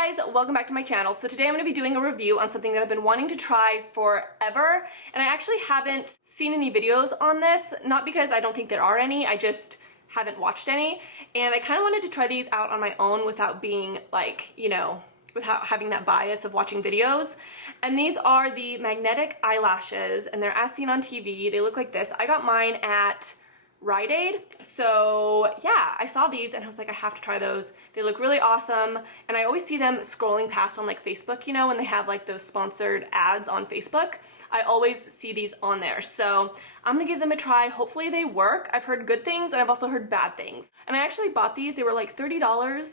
Hi guys, welcome back to my channel. So today I'm going to be doing a review on something that I've been wanting to try forever, and I actually haven't seen any videos on this, not because I don't think there are any, I just haven't watched any, and I kind of wanted to try these out on my own without being like, you know, without having that bias of watching videos. And these are the magnetic eyelashes, and they're as seen on TV. They look like this. I got mine at Rite Aid. So yeah, I saw these and I was like, I have to try those. They look really awesome. And I always see them scrolling past on like Facebook, you know, when they have like those sponsored ads on Facebook. I always see these on there. So I'm gonna give them a try. Hopefully they work. I've heard good things and I've also heard bad things. And I actually bought these. They were like $30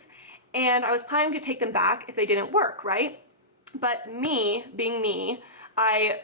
and I was planning to take them back if they didn't work, right? But me, being me, I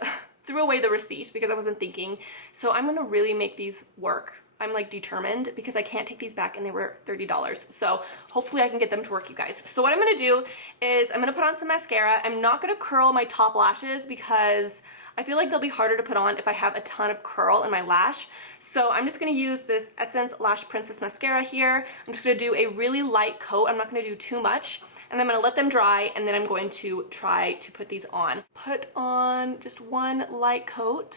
threw away the receipt because I wasn't thinking. So I'm gonna really make these work. I'm like determined because I can't take these back and they were $30. So hopefully I can get them to work, you guys. So what I'm gonna do is I'm gonna put on some mascara. I'm not gonna curl my top lashes because I feel like they'll be harder to put on if I have a ton of curl in my lash. So I'm just gonna use this Essence Lash Princess mascara here. I'm just gonna do a really light coat. I'm not gonna do too much. And I'm gonna let them dry and then I'm going to try to put these on. Put on just one light coat.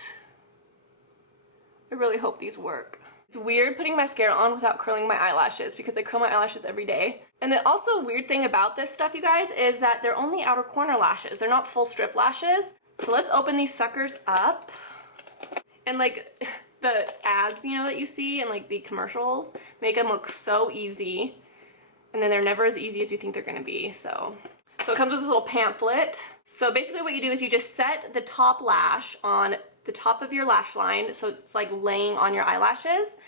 I really hope these work. It's weird putting mascara on without curling my eyelashes because I curl my eyelashes every day. And the also weird thing about this stuff, you guys, is that they're only outer corner lashes. They're not full strip lashes. So let's open these suckers up. And like the ads, you know, that you see and like the commercials make them look so easy. And then they're never as easy as you think they're gonna be. So it comes with this little pamphlet. So basically what you do is you just set the top lash on the top of your lash line, so it's like laying on your eyelashes,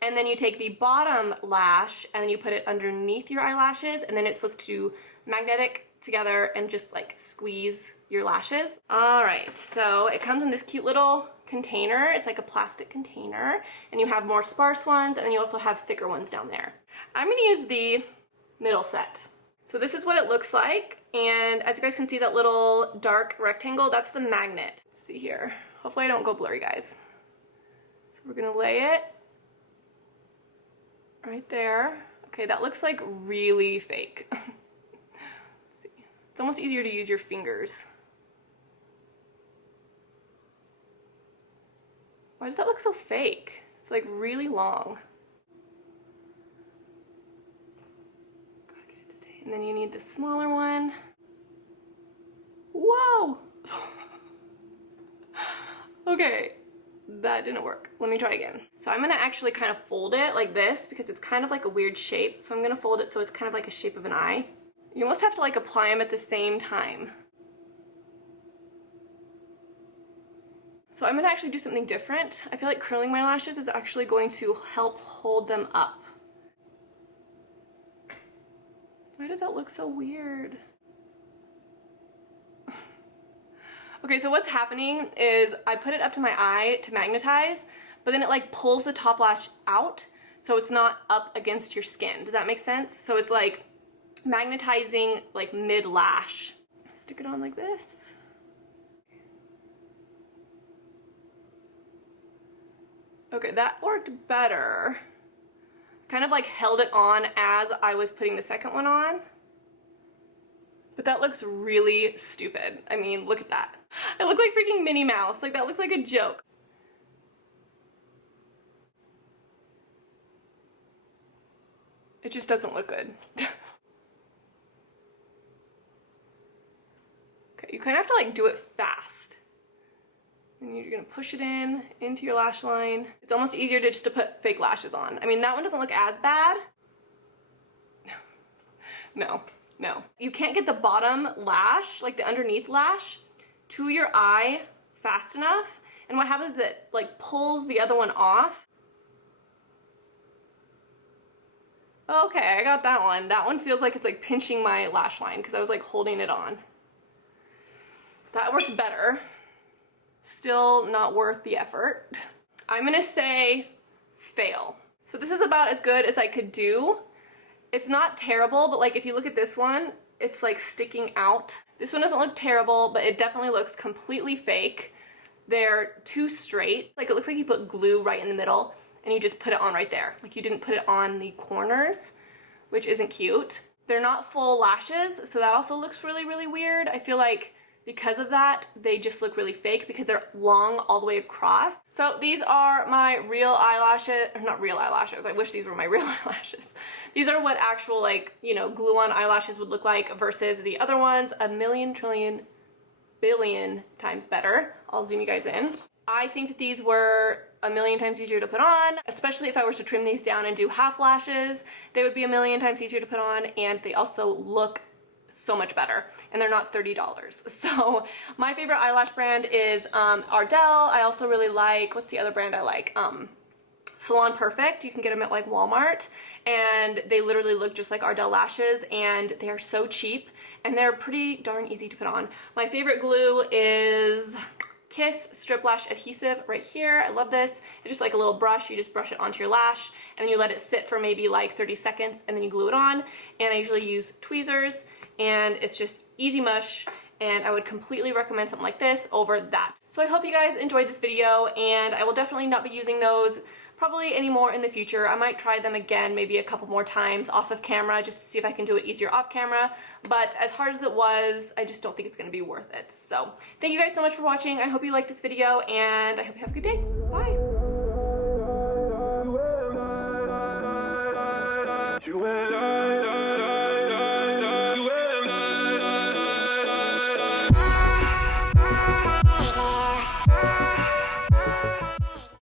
and then you take the bottom lash and then you put it underneath your eyelashes, and then it's supposed to magnetic together and just like squeeze your lashes. All right, so it comes in this cute little container. It's like a plastic container, and you have more sparse ones, and then you also have thicker ones down there. I'm gonna use the middle set. So this is what it looks like, and as you guys can see, that little dark rectangle, that's the magnet. Let's see here. Hopefully I don't go blurry, guys. So we're gonna lay it right there. Okay, that looks like really fake. Let's see. It's almost easier to use your fingers. Why does that look so fake? It's like really long. Gotta get it to stay. And then you need the smaller one. Whoa! Okay, that didn't work. Let me try again. So I'm gonna actually kind of fold it like this because it's kind of like a weird shape. So I'm gonna fold it so it's kind of like a shape of an eye. You almost have to like apply them at the same time. So I'm gonna actually do something different. I feel like curling my lashes is actually going to help hold them up. Why does that look so weird? Okay, so what's happening is I put it up to my eye to magnetize, but then it like pulls the top lash out, so it's not up against your skin. Does that make sense? So it's like magnetizing like mid-lash. Stick it on like this. Okay, that worked better. Kind of like held it on as I was putting the second one on. But that looks really stupid. I mean, look at that. I look like freaking Minnie Mouse. Like, that looks like a joke. It just doesn't look good. Okay, you kind of have to like do it fast. And you're gonna push it into your lash line. It's almost easier to just to put fake lashes on. I mean, that one doesn't look as bad. No. No. You can't get the bottom lash, like the underneath lash, to your eye fast enough. And what happens is it like pulls the other one off. Okay, I got that one. That one feels like it's like pinching my lash line because I was like holding it on. That works better. Still not worth the effort. I'm gonna say fail. So this is about as good as I could do. It's not terrible, but like if you look at this one, it's like sticking out. This one doesn't look terrible, but it definitely looks completely fake. They're too straight. Like it looks like you put glue right in the middle and you just put it on right there. Like you didn't put it on the corners, which isn't cute. They're not full lashes, so that also looks really, really weird. I feel like because of that, they just look really fake because they're long all the way across. So these are my real eyelashes, or not real eyelashes, I wish these were my real eyelashes. These are what actual, like, you know, glue-on eyelashes would look like versus the other ones, a million, trillion, billion times better. I'll zoom you guys in. I think that these were a million times easier to put on, especially if I were to trim these down and do half lashes. They would be a million times easier to put on, and they also look so much better, and they're not $30. So my favorite eyelash brand is Ardell. I also really like, what's the other brand I like? Salon Perfect. You can get them at like Walmart, and they literally look just like Ardell lashes, and they are so cheap, and they're pretty darn easy to put on. My favorite glue is Kiss Strip Lash Adhesive right here. I love this. It's just like a little brush. You just brush it onto your lash, and then you let it sit for maybe like 30 seconds, and then you glue it on. And I usually use tweezers, and it's just easy mush, and I would completely recommend something like this over that. So I hope you guys enjoyed this video, and I will definitely not be using those probably anymore in the future. I might try them again maybe a couple more times off of camera just to see if I can do it easier off camera, but as hard as it was, I just don't think it's going to be worth it. So thank you guys so much for watching. I hope you liked this video, and I hope you have a good day. Bye!